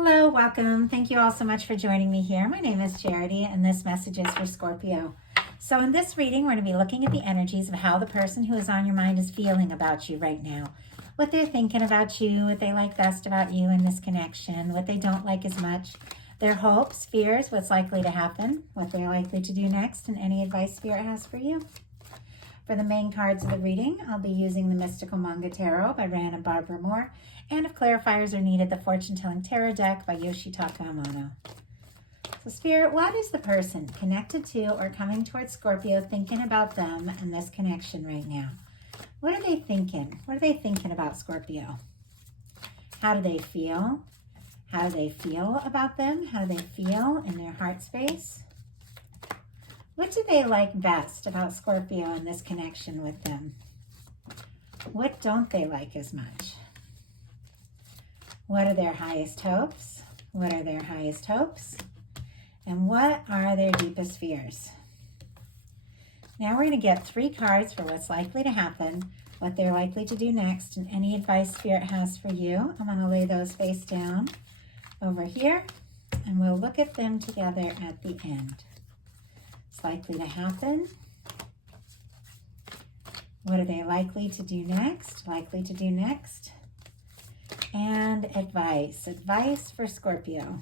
Hello, welcome. Thank you all so much for joining me here. My name is Charity, and this message is for Scorpio. So in this reading, we're going to be looking at the energies of how the person who is on your mind is feeling about you right now. What they're thinking about you, what they like best about you in this connection, what they don't like as much, their hopes, fears, what's likely to happen, what they're likely to do next, and any advice Spirit has for you. For the main cards of the reading, I'll be using the Mystical Manga Tarot by Ran and Barbara Moore, and if clarifiers are needed, the Fortune Telling Tarot deck by Yoshitaka Amano. So Spirit, what is the person connected to or coming towards Scorpio thinking about them and this connection right now? What are they thinking? What are they thinking about Scorpio? How do they feel? How do they feel about them? How do they feel in their heart space? What do they like best about Scorpio and this connection with them? What don't they like as much? What are their highest hopes? What are their highest hopes? And what are their deepest fears? Now we're going to get 3 cards for what's likely to happen, what they're likely to do next, and any advice Spirit has for you. I'm going to lay those face down over here, and we'll look at them together at the end. It's likely to happen. What are they likely to do next? Likely to do next. And advice. Advice for Scorpio.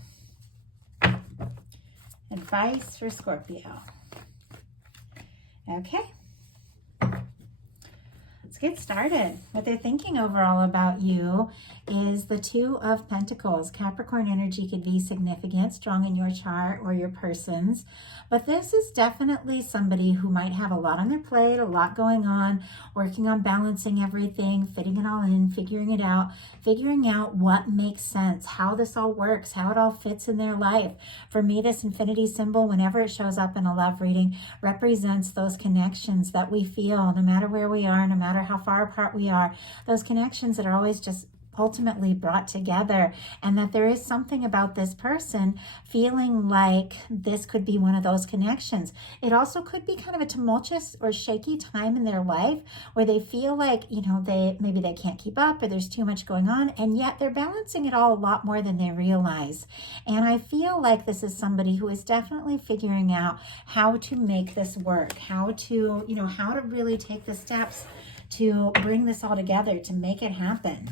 Advice for Scorpio. Okay. Let's get started. What they're thinking overall about you is the 2 of Pentacles. Capricorn energy could be significant, strong in your chart or your person's. But this is definitely somebody who might have a lot on their plate, a lot going on, working on balancing everything, fitting it all in, figuring out what makes sense, how this all works, how it all fits in their life. For me, this infinity symbol, whenever it shows up in a love reading, represents those connections that we feel no matter where we are, no matter how far apart we are, those connections that are always just ultimately brought together, and that there is something about this person feeling like this could be one of those connections. It also could be kind of a tumultuous or shaky time in their life where they feel like, maybe they can't keep up or there's too much going on, and yet they're balancing it all a lot more than they realize. And I feel like this is somebody who is definitely figuring out how to make this work, how to really take the steps to bring this all together, to make it happen.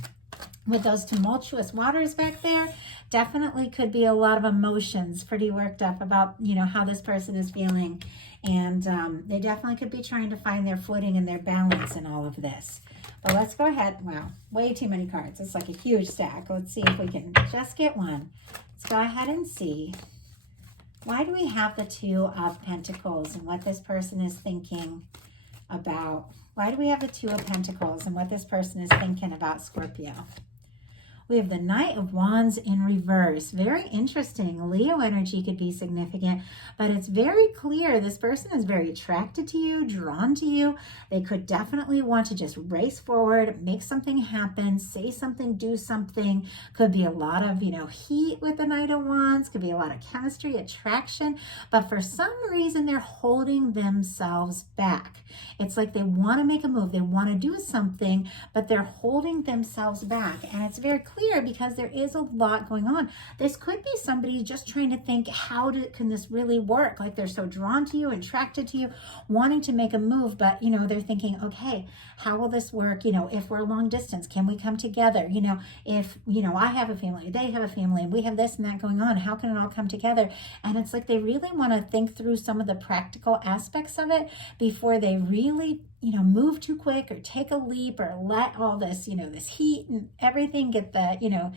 With those tumultuous waters back there, definitely could be a lot of emotions, pretty worked up about, how this person is feeling. And they definitely could be trying to find their footing and their balance in all of this. But let's go ahead. Wow, way too many cards. It's like a huge stack. Let's see if we can just get one. Let's go ahead and see. Why do we have the 2 of Pentacles and what this person is thinking about? Why do we have the 2 of Pentacles and what this person is thinking about Scorpio? We have the Knight of Wands in reverse. Very interesting. Leo energy could be significant, but it's very clear this person is very attracted to you, drawn to you. They could definitely want to just race forward, make something happen, say something, do something. Could be a lot of, heat with the Knight of Wands. Could be a lot of chemistry, attraction, but for some reason they're holding themselves back. It's like they want to make a move. They want to do something, but they're holding themselves back. And it's very clear because there is a lot going on. This could be somebody just trying to think, can this really work? Like they're so drawn to you, attracted to you, wanting to make a move, but they're thinking, okay, how will this work? If we're long distance, can we come together? If I have a family, they have a family, and we have this and that going on, how can it all come together? And it's like they really want to think through some of the practical aspects of it before they really move too quick or take a leap or let all this, this heat and everything get the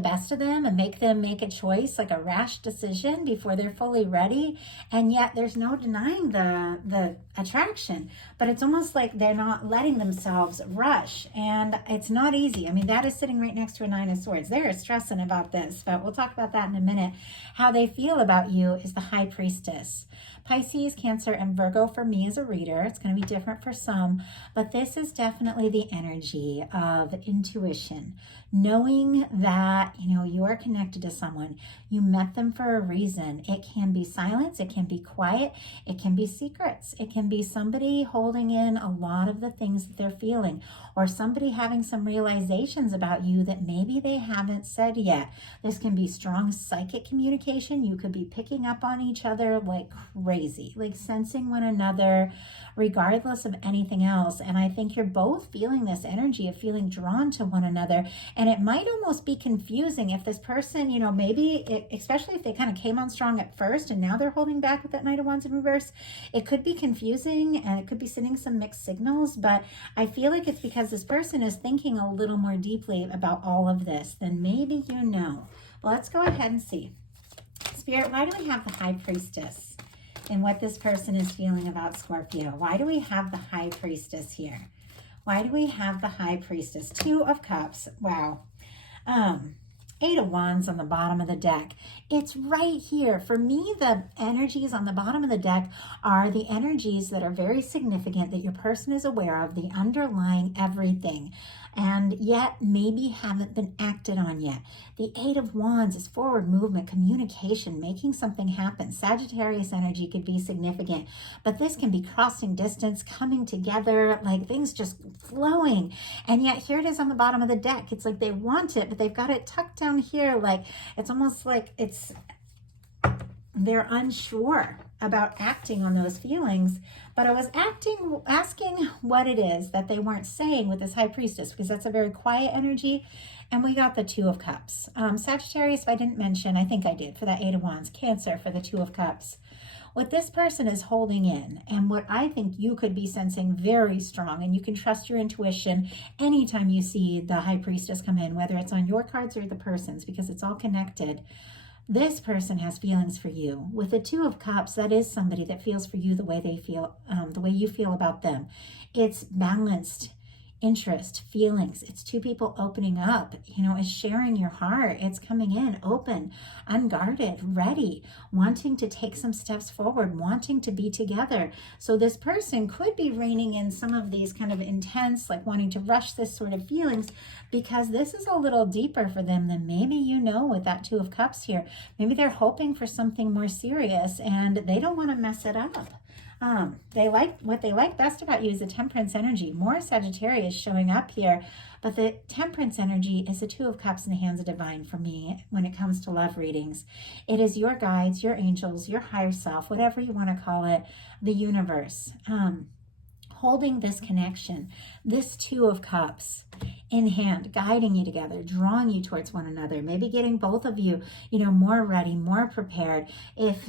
best of them and make them make a choice, like a rash decision before they're fully ready. And yet there's no denying the attraction, but it's almost like they're not letting themselves rush. And it's not easy. I mean, that is sitting right next to a 9 of Swords. They're stressing about this, but we'll talk about that in a minute. How they feel about you is the High Priestess. Pisces, Cancer, and Virgo for me as a reader. It's going to be different for some, but this is definitely the energy of intuition, knowing that, you are connected to someone. You met them for a reason. It can be silence, it can be quiet, it can be secrets. It can be somebody holding in a lot of the things that they're feeling, or somebody having some realizations about you that maybe they haven't said yet. This can be strong psychic communication. You could be picking up on each other like crazy, like sensing one another regardless of anything else. And I think you're both feeling this energy of feeling drawn to one another. And it might almost be confusing if this person, especially if they kind of came on strong at first and now they're holding back with that Knight of Wands in reverse. It could be confusing and it could be sending some mixed signals, but I feel like it's because this person is thinking a little more deeply about all of this than maybe you know. Well, let's go ahead and see. Spirit, why do we have the High Priestess and what this person is feeling about Scorpio? Why do we have the High Priestess here? Why do we have the High Priestess? Two of Cups. Wow. Eight of Wands on the bottom of the deck. It's right here. For me, the energies on the bottom of the deck are the energies that are very significant that your person is aware of, the underlying everything, and yet maybe haven't been acted on yet. The Eight of Wands is forward movement, communication, making something happen. Sagittarius energy could be significant, but this can be crossing distance, coming together, like things just flowing. And yet here it is on the bottom of the deck. It's like they want it, but they've got it tucked down here. Like it's almost like they're unsure about acting on those feelings. But I was asking what it is that they weren't saying with this High Priestess, because that's a very quiet energy. And we got the Two of Cups. Sagittarius, if I didn't mention, I think I did for that Eight of Wands. Cancer for the Two of Cups. What this person is holding in, and what I think you could be sensing very strong, and you can trust your intuition anytime you see the High Priestess come in, whether it's on your cards or the person's, because it's all connected. This person has feelings for you. With the Two of Cups, that is somebody that feels for you the way they feel, the way you feel about them. It's balanced interest, feelings. It's two people opening up, it's sharing your heart. It's coming in open, unguarded, ready, wanting to take some steps forward, wanting to be together. So this person could be reining in some of these kind of intense, like wanting to rush this sort of feelings, because this is a little deeper for them than maybe with that Two of Cups here. Maybe they're hoping for something more serious and they don't want to mess it up. What they like best about you is the Temperance energy. More Sagittarius showing up here, but the Temperance energy is the Two of Cups in the hands of divine for me when it comes to love readings. It is your guides, your angels, your higher self, whatever you want to call it, the universe, holding this connection, this Two of Cups in hand, guiding you together, drawing you towards one another, maybe getting both of you, more ready, more prepared. If,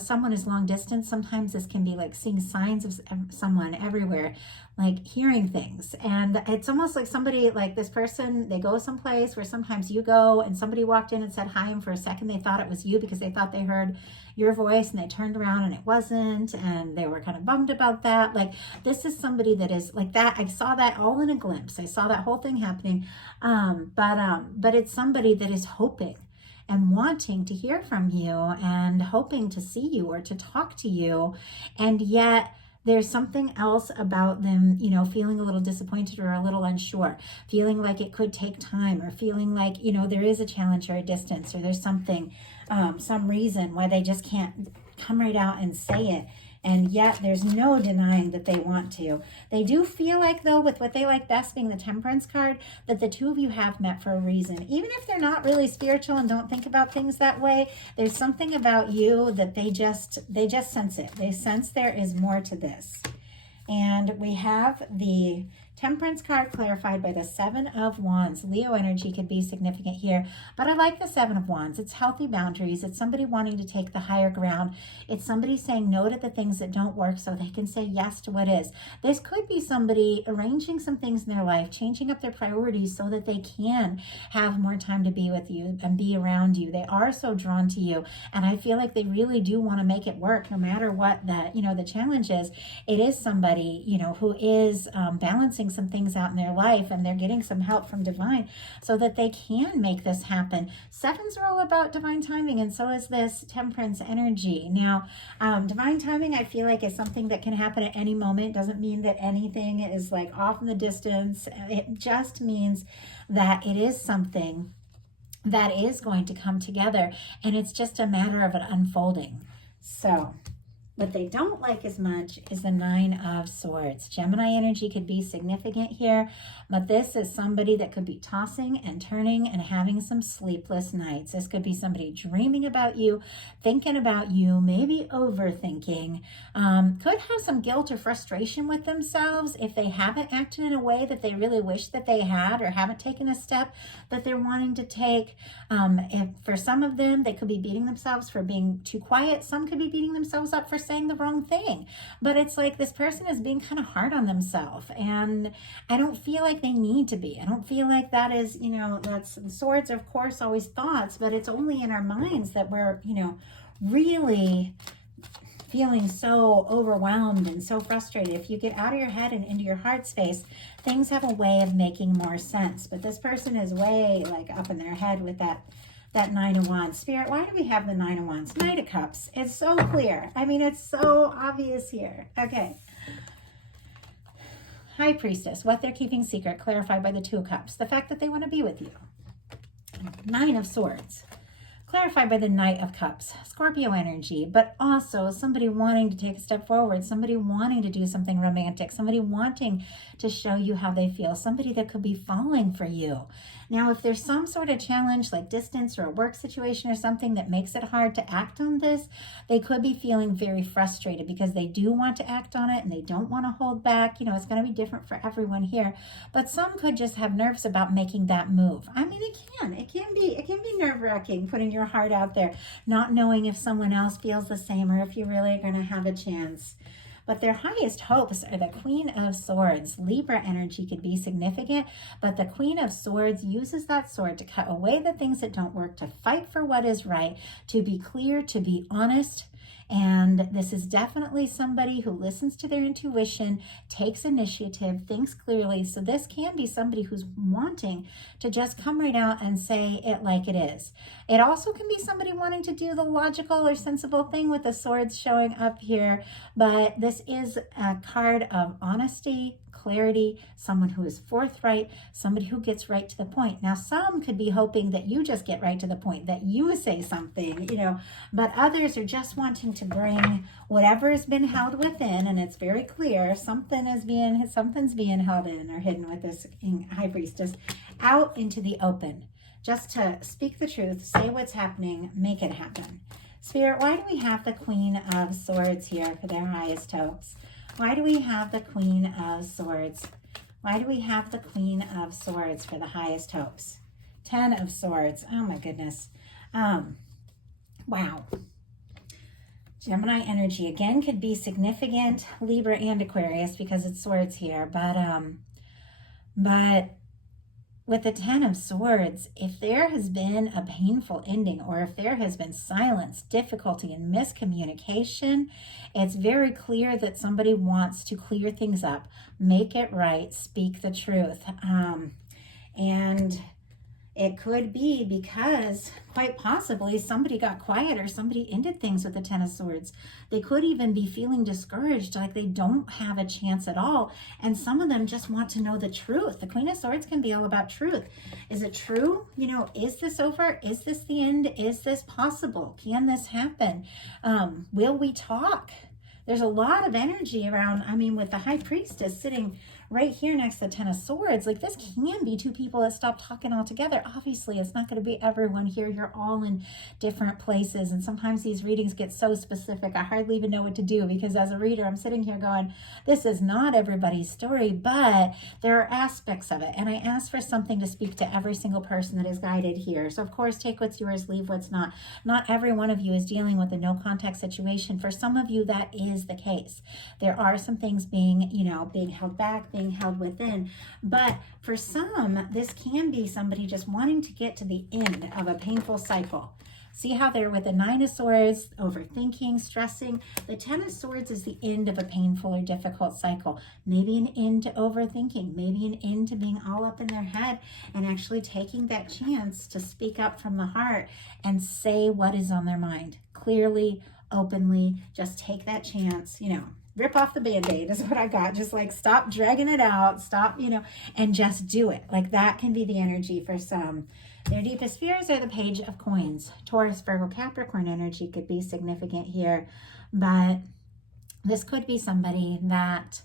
someone is long distance, sometimes this can be like seeing signs of someone everywhere, like hearing things. And it's almost like somebody, like this person, they go someplace where sometimes you go and somebody walked in and said hi, and for a second they thought it was you because they thought they heard your voice, and they turned around and it wasn't, and they were kind of bummed about that. Like this is somebody that is like that. I saw that all in a glimpse. I saw that whole thing happening. But it's somebody that is hoping and wanting to hear from you and hoping to see you or to talk to you. And yet there's something else about them, feeling a little disappointed or a little unsure, feeling like it could take time, or feeling like, there is a challenge or a distance, or there's something, some reason why they just can't come right out and say it. And yet there's no denying that they want to. They do feel like, though, with what they like best being the Temperance card, that the two of you have met for a reason. Even if they're not really spiritual and don't think about things that way, there's something about you that they just sense it. They sense there is more to this. And we have the Temperance card clarified by the Seven of Wands. Leo energy could be significant here, but I like the Seven of Wands. It's healthy boundaries. It's somebody wanting to take the higher ground. It's somebody saying no to the things that don't work so they can say yes to what is. This could be somebody arranging some things in their life, changing up their priorities so that they can have more time to be with you and be around you. They are so drawn to you, and I feel like they really do want to make it work no matter what the challenge is. It is somebody, who is balancing balancing some things out in their life, and they're getting some help from divine so that they can make this happen. Sevens are all about divine timing, and so is this Temperance energy. Now, divine timing, I feel like, is something that can happen at any moment. Doesn't mean that anything is like off in the distance. It just means that it is something that is going to come together, and it's just a matter of it unfolding. So what they don't like as much is the Nine of Swords. Gemini energy could be significant here, but this is somebody that could be tossing and turning and having some sleepless nights. This could be somebody dreaming about you, thinking about you, maybe overthinking. Could have some guilt or frustration with themselves if they haven't acted in a way that they really wish that they had, or haven't taken a step that they're wanting to take. If for some of them, they could be beating themselves for being too quiet. Some could be beating themselves up for saying the wrong thing. But it's like this person is being kind of hard on themselves, and I don't feel like they need to be. I don't feel like that is, that's swords, of course, always thoughts, but it's only in our minds that we're, really feeling so overwhelmed and so frustrated. If you get out of your head and into your heart space, things have a way of making more sense. But this person is way like up in their head with that Nine of Wands. Spirit, why do we have the Nine of Wands? Knight of Cups. It's so clear. I mean, it's so obvious here. Okay. High Priestess, what they're keeping secret, clarified by the Two of Cups. The fact that they want to be with you. Nine of Swords, clarified by the Knight of Cups. Scorpio energy, but also somebody wanting to take a step forward, somebody wanting to do something romantic, somebody wanting to show you how they feel, somebody that could be falling for you. Now, if there's some sort of challenge like distance or a work situation or something that makes it hard to act on this, they could be feeling very frustrated because they do want to act on it and they don't want to hold back. It's going to be different for everyone here, but some could just have nerves about making that move. I mean, it can be nerve-wracking putting your heart out there, not knowing if someone else feels the same or if you really are going to have a chance. But their highest hopes are the Queen of Swords. Libra energy could be significant, but the Queen of Swords uses that sword to cut away the things that don't work, to fight for what is right, to be clear, to be honest. And this is definitely somebody who listens to their intuition, takes initiative, thinks clearly. So this can be somebody who's wanting to just come right out and say it like it is. It also can be somebody wanting to do the logical or sensible thing with the swords showing up here. But this is a card of honesty, clarity, someone who is forthright, somebody who gets right to the point. Now, some could be hoping that you just get right to the point, that you say something, but others are just wanting to bring whatever has been held within, and it's very clear something's being held in or hidden with this High Priestess, out into the open, just to speak the truth, say what's happening, make it happen. Spirit, why do we have the Queen of Swords here for their highest hopes? Why do we have the Queen of Swords? Why do we have the Queen of Swords for the highest hopes? Ten of Swords. Oh my goodness. Wow. Gemini energy again could be significant. Libra and Aquarius because it's swords here. But with the Ten of Swords, if there has been a painful ending or if there has been silence, difficulty, and miscommunication, it's very clear that somebody wants to clear things up, make it right, speak the truth. And it could be because, quite possibly, somebody got quiet or somebody ended things with the Ten of Swords. They could even be feeling discouraged, like they don't have a chance at all. And some of them just want to know the truth. The Queen of Swords can be all about truth. Is it true? Is this over? Is this the end? Is this possible? Can this happen? Will we talk? There's a lot of energy around, with the High Priestess sitting right here next to the Ten of Swords. Like, this can be two people that stop talking altogether. Obviously, it's not going to be everyone here. You're all in different places. And sometimes these readings get so specific, I hardly even know what to do, because as a reader, I'm sitting here going, this is not everybody's story, but there are aspects of it. And I ask for something to speak to every single person that is guided here. So, of course, take what's yours, leave what's not. Not every one of you is dealing with a no contact situation. For some of you, that is the case. There are some things being held back, being held within. But for some, this can be somebody just wanting to get to the end of a painful cycle. See how they're with the Nine of Swords, overthinking, stressing. The Ten of Swords is the end of a painful or difficult cycle. Maybe an end to overthinking, maybe an end to being all up in their head, and actually taking that chance to speak up from the heart and say what is on their mind. Clearly, openly, just take that chance, rip off the Band-Aid is what I got. Just like stop dragging it out, stop, and just do it. Like that can be the energy for some. Their deepest fears are the Page of Coins. Taurus, Virgo, Capricorn energy could be significant here, but this could be somebody that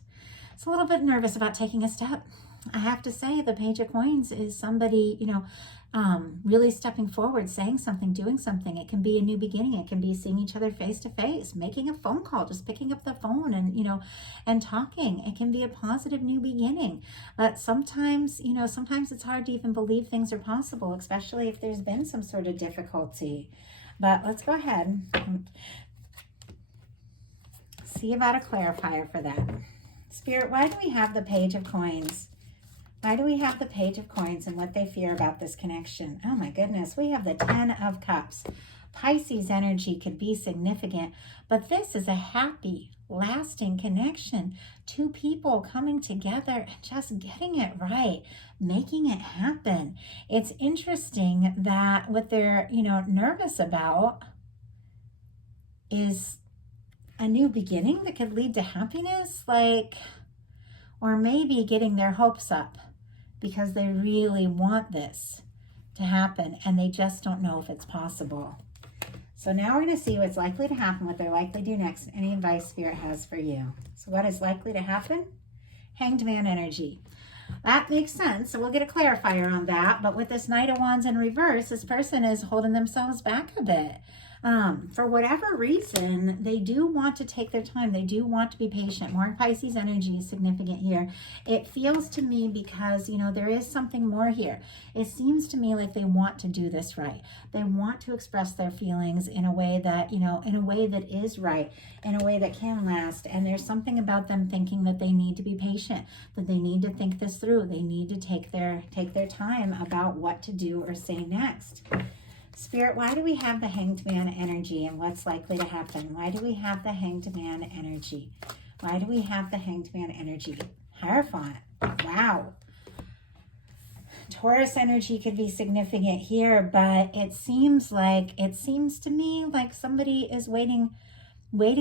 is a little bit nervous about taking a step. I have to say the Page of Coins is somebody, really stepping forward, saying something, doing something. It can be a new beginning. It can be seeing each other face to face, making a phone call, just picking up the phone and talking. It can be a positive new beginning. But sometimes, sometimes it's hard to even believe things are possible, especially if there's been some sort of difficulty. But let's go ahead and see about a clarifier for that. Spirit, why do we have the Page of Coins? Why do we have the Page of Coins and what they fear about this connection? Oh my goodness, we have the Ten of Cups. Pisces energy could be significant, but this is a happy, lasting connection. Two people coming together and just getting it right, making it happen. It's interesting that what they're, nervous about is a new beginning that could lead to happiness, or maybe getting their hopes up because they really want this to happen and they just don't know if it's possible. So now we're going to see what's likely to happen, what they're likely to do next, any advice Spirit has for you. So what is likely to happen? Hanged Man energy. That makes sense. So we'll get a clarifier on that. But with this Knight of Wands in reverse, this person is holding themselves back a bit. For whatever reason, they do want to take their time. They do want to be patient. More Pisces energy is significant here. It feels to me because, there is something more here. It seems to me like they want to do this right. They want to express their feelings in a way that, in a way that is right, in a way that can last. And there's something about them thinking that they need to be patient, that they need to think this through. They need to take their time about what to do or say next. Spirit, why do we have the Hanged Man energy and what's likely to happen? Why do we have the Hanged Man energy? Why do we have the Hanged Man energy? Hierophant. Wow. Taurus energy could be significant here, but it seems to me like somebody is waiting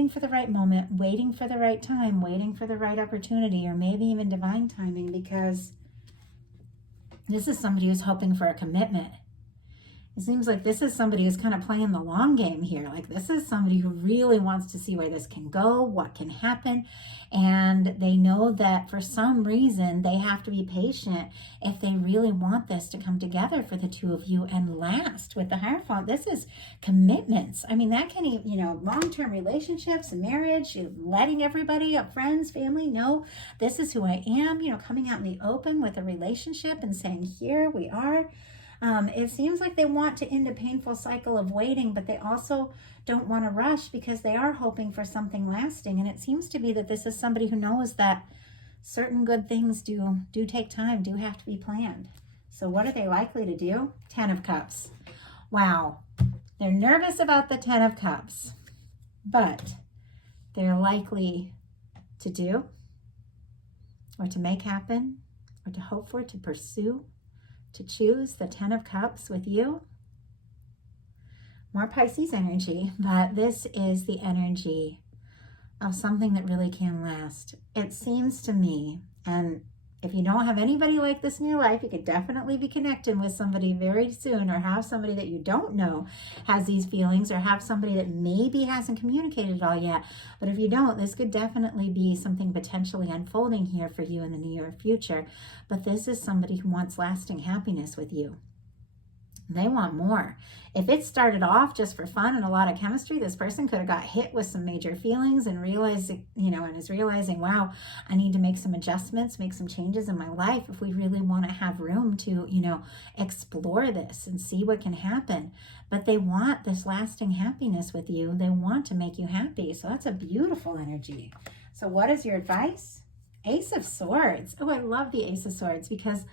for the right moment, waiting for the right time, waiting for the right opportunity, or maybe even divine timing, because this is somebody who's hoping for a commitment. It seems like this is somebody who's kind of playing the long game here. Like this is somebody who really wants to see where this can go, what can happen. And they know that for some reason they have to be patient if they really want this to come together for the two of you and last. With the Hierophant, this is commitments. I mean, that can, long-term relationships, marriage, letting everybody, friends, family know this is who I am, coming out in the open with a relationship and saying, here we are. It seems like they want to end a painful cycle of waiting, but they also don't want to rush because they are hoping for something lasting. And it seems to be that this is somebody who knows that certain good things do take time, do have to be planned. So what are they likely to do? Ten of Cups. Wow. They're nervous about the Ten of Cups, but they're likely to do or to make happen or to hope for, to pursue, to choose the Ten of Cups with you. More Pisces energy, but this is the energy of something that really can last. It seems to me, and if you don't have anybody like this in your life, you could definitely be connecting with somebody very soon, or have somebody that you don't know has these feelings, or have somebody that maybe hasn't communicated at all yet. But if you don't, this could definitely be something potentially unfolding here for you in the near future. But this is somebody who wants lasting happiness with you. They want more. If it started off just for fun and a lot of chemistry, this person could have got hit with some major feelings and realized, and is realizing, wow, I need to make some adjustments, make some changes in my life if we really want to have room to, explore this and see what can happen. But they want this lasting happiness with you. They want to make you happy. So that's a beautiful energy. So what is your advice? Ace of Swords. Oh, I love the Ace of Swords because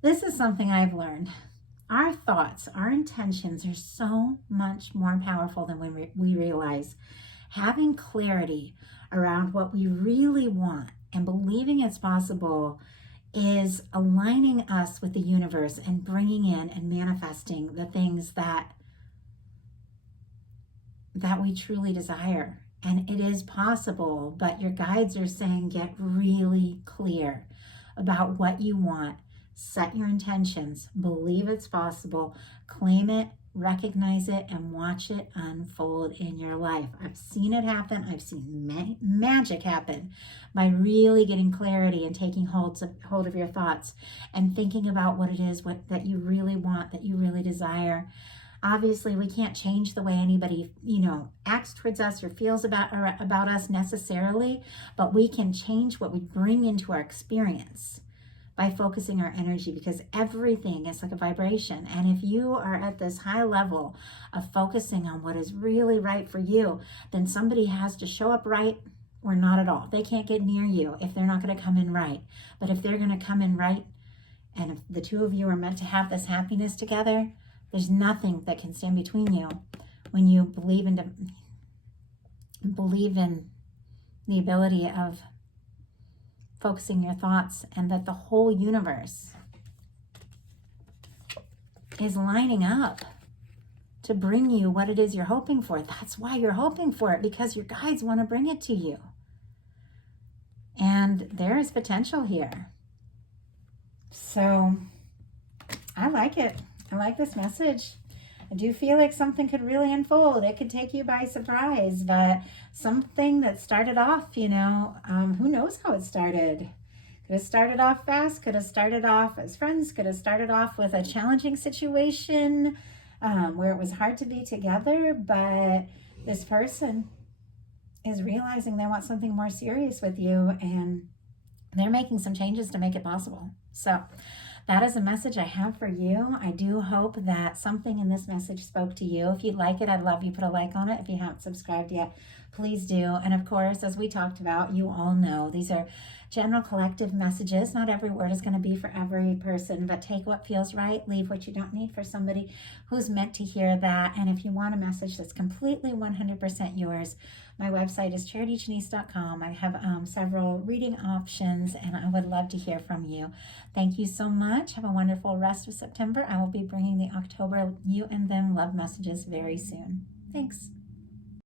this is something I've learned. Our thoughts, our intentions are so much more powerful than we realize. Having clarity around what we really want and believing it's possible is aligning us with the universe and bringing in and manifesting the things that we truly desire. And it is possible, but your guides are saying get really clear about what you want. Set your intentions, believe it's possible, claim it, recognize it, and watch it unfold in your life. I've seen it happen. I've seen magic happen by really getting clarity and taking hold of your thoughts and thinking about what it is that you really want, that you really desire. Obviously, we can't change the way anybody, acts towards us or feels about us necessarily, but we can change what we bring into our experience by focusing our energy, because everything is like a vibration. And if you are at this high level of focusing on what is really right for you, then somebody has to show up right or not at all. They can't get near you if they're not going to come in right. But if they're going to come in right, and if the two of you are meant to have this happiness together, there's nothing that can stand between you when you believe in the ability of focusing your thoughts, and that the whole universe is lining up to bring you what it is you're hoping for. That's why you're hoping for it, because your guides want to bring it to you. And there is potential here. So I like it. I like this message. I do feel like something could really unfold. It could take you by surprise, but something that started off, who knows how it started. Could have started off fast, could have started off as friends, could have started off with a challenging situation where it was hard to be together, but this person is realizing they want something more serious with you, and they're making some changes to make it possible. So that is a message I have for you. I do hope that something in this message spoke to you. If you like it, I'd love you put a like on it. If you haven't subscribed yet, please do. And of course, as we talked about, you all know these are general collective messages. Not every word is going to be for every person, but take what feels right, leave what you don't need for somebody who's meant to hear that. And if you want a message that's completely 100% yours, my website is charityjanice.com. I have several reading options, and I would love to hear from you. Thank you so much. Have a wonderful rest of September. I will be bringing the October You and Them love messages very soon. Thanks.